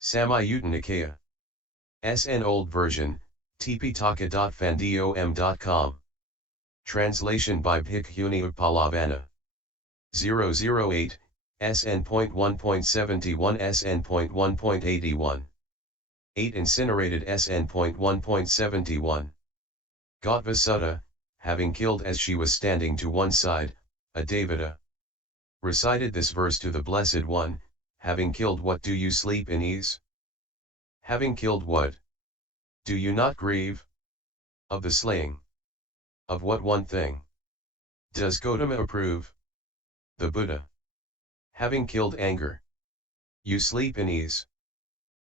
Samyutta Nikaya. SN Old Version, tpitaka.fandom.com. Translation by Bhikkhuni Uppalavanna. 008, SN.1.71 8 Incinerated SN.1.71. Gotama Sutta, having killed as she was standing to one side, a devata. Recited this verse to the Blessed One, having killed what do you sleep in ease? Having killed what? Do you not grieve? Of the slaying. Of what one thing? Does Gotama approve? The Buddha. Having killed anger. You sleep in ease.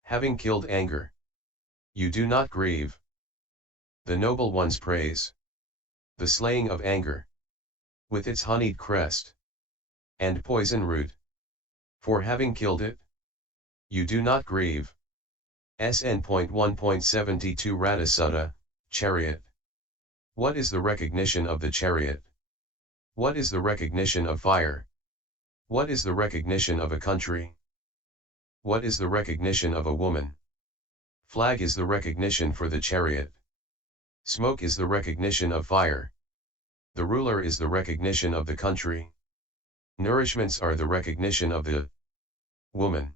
Having killed anger. You do not grieve. The Noble One's praise. The slaying of anger. With its honeyed crest. And poison root. For having killed it. You do not grieve. SN.1.72 Ratha Sutta, Chariot. What is the recognition of the chariot? What is the recognition of fire? What is the recognition of a country? What is the recognition of a woman? Flag is the recognition for the chariot. Smoke is the recognition of fire. The ruler is the recognition of the country. Nourishments are the recognition of the woman.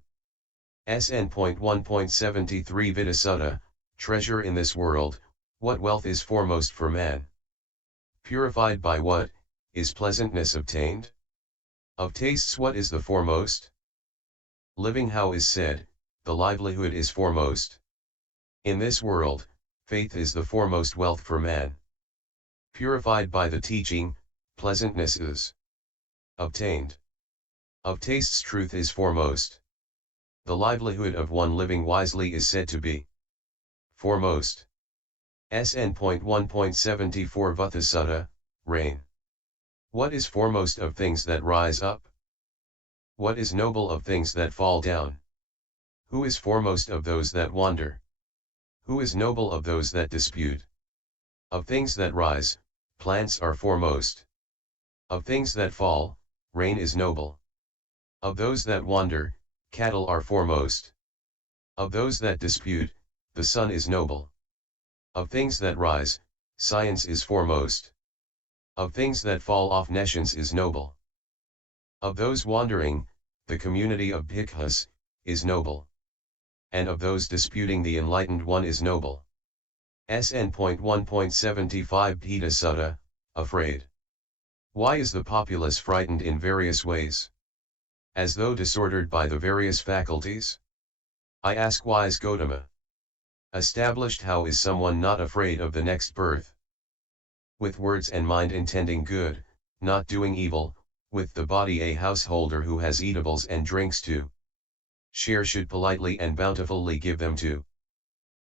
SN.1.73 Vitta Sutta, treasure in this world, what wealth is foremost for man? Purified by what, is pleasantness obtained? Of tastes what is the foremost? Living how is said, the livelihood is foremost. In this world, faith is the foremost wealth for man. Purified by the teaching, pleasantness is obtained. Of tastes truth is foremost. The livelihood of one living wisely is said to be foremost. SN.1.74 Vitta Sutta, rain. What is foremost of things that rise up? What is noble of things that fall down? Who is foremost of those that wander? Who is noble of those that dispute? Of things that rise, plants are foremost. Of things that fall, rain is noble. Of those that wander, cattle are foremost. Of those that dispute, the sun is noble. Of things that rise, science is foremost. Of things that fall off, nescience is noble. Of those wandering, the community of bhikkhus is noble. And of those disputing, the enlightened one is noble. SN.1.75 Vitta Sutta, afraid. Why is the populace frightened in various ways? As though disordered by the various faculties? I ask wise Gotama. Established how is someone not afraid of the next birth? With words and mind intending good, not doing evil, with the body a householder who has eatables and drinks to share should politely and bountifully give them to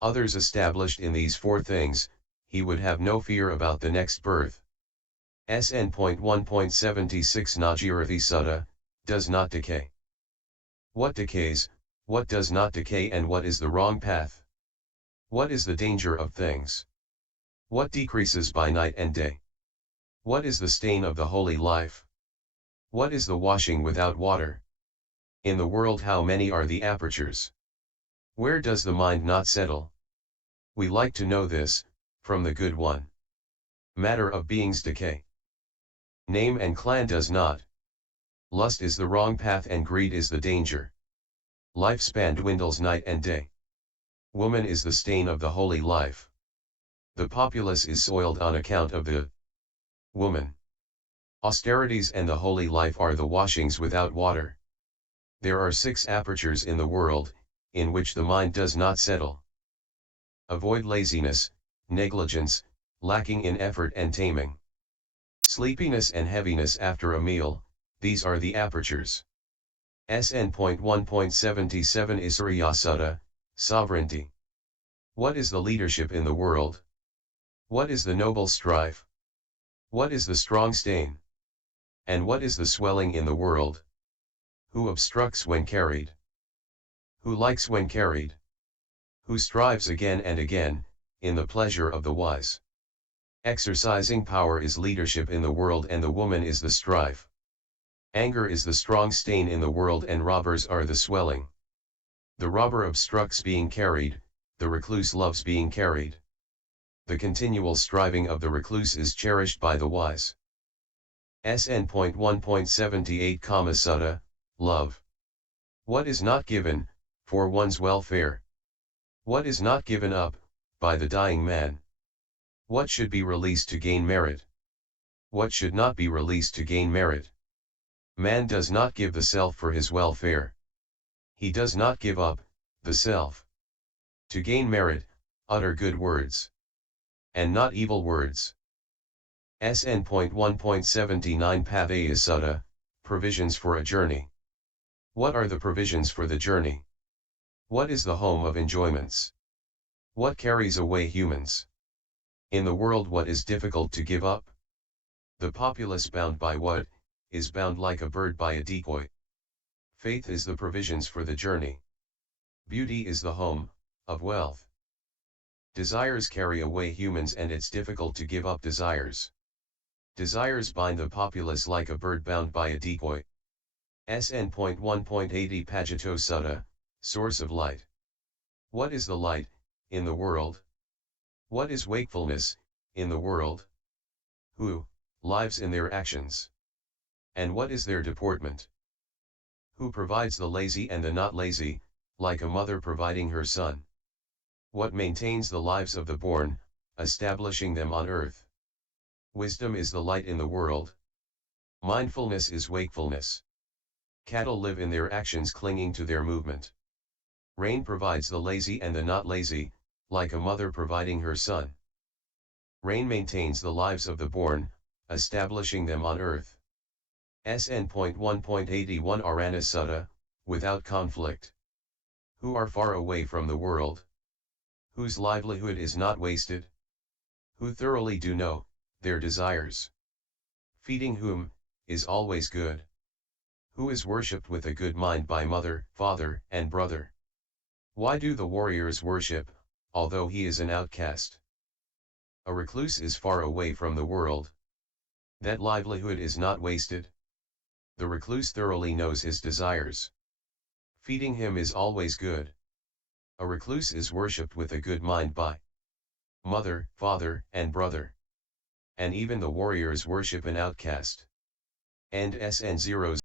others. Established in these four things, he would have no fear about the next birth. SN.1.76 Najirathi Sutta, does not decay. What decays, what does not decay, and what is the wrong path? What is the danger of things? What decreases by night and day? What is the stain of the holy life? What is the washing without water? In the world how many are the apertures? Where does the mind not settle? We like to know this, from the good one. Matter of beings decay. Name and clan does not. Lust is the wrong path and greed is the danger. Lifespan dwindles night and day. Woman is the stain of the holy life. The populace is soiled on account of the woman. Austerities and the holy life are the washings without water. There are 6 apertures in the world, in which the mind does not settle. Avoid laziness, negligence, lacking in effort and taming. Sleepiness and heaviness after a meal, these are the apertures. SN.1.77 Isariya Sutta, sovereignty. What is the leadership in the world? What is the noble strife? What is the strong stain? And what is the swelling in the world? Who obstructs when carried? Who likes when carried? Who strives again and again, in the pleasure of the wise? Exercising power is leadership in the world, and the woman is the strife. Anger is the strong stain in the world, and robbers are the swelling. The robber obstructs being carried, the recluse loves being carried. The continual striving of the recluse is cherished by the wise. SN.1.78, Sutta, love. What is not given, for one's welfare? What is not given up, by the dying man? What should be released to gain merit? What should not be released to gain merit? Man does not give the self for his welfare. He does not give up, the self. To gain merit, utter good words. And not evil words. SN.1.79 Pathaya Sutta, provisions for a journey. What are the provisions for the journey? What is the home of enjoyments? What carries away humans? In the world, what is difficult to give up? The populace bound by what, is bound like a bird by a decoy. Faith is the provisions for the journey. Beauty is the home, of wealth. Desires carry away humans and it's difficult to give up desires. Desires bind the populace like a bird bound by a decoy. SN.1.80 Pajito Sutta, source of light. What is the light, in the world? What is wakefulness, in the world? Who, lives in their actions? And what is their deportment? Who provides the lazy and the not lazy, like a mother providing her son? What maintains the lives of the born, establishing them on earth? Wisdom is the light in the world. Mindfulness is wakefulness. Cattle live in their actions clinging to their movement. Rain provides the lazy and the not lazy, like a mother providing her son. Rain maintains the lives of the born, establishing them on earth. SN.1.81 Arana Sutta, without conflict. Who are far away from the world? Whose livelihood is not wasted? Who thoroughly do know their desires? Feeding whom is always good? Who is worshipped with a good mind by mother, father, and brother? Why do the warriors worship, although he is an outcast? A recluse is far away from the world. That livelihood is not wasted. The recluse thoroughly knows his desires. Feeding him is always good. A recluse is worshipped with a good mind by mother, father, and brother. And even the warriors worship an outcast. And SN0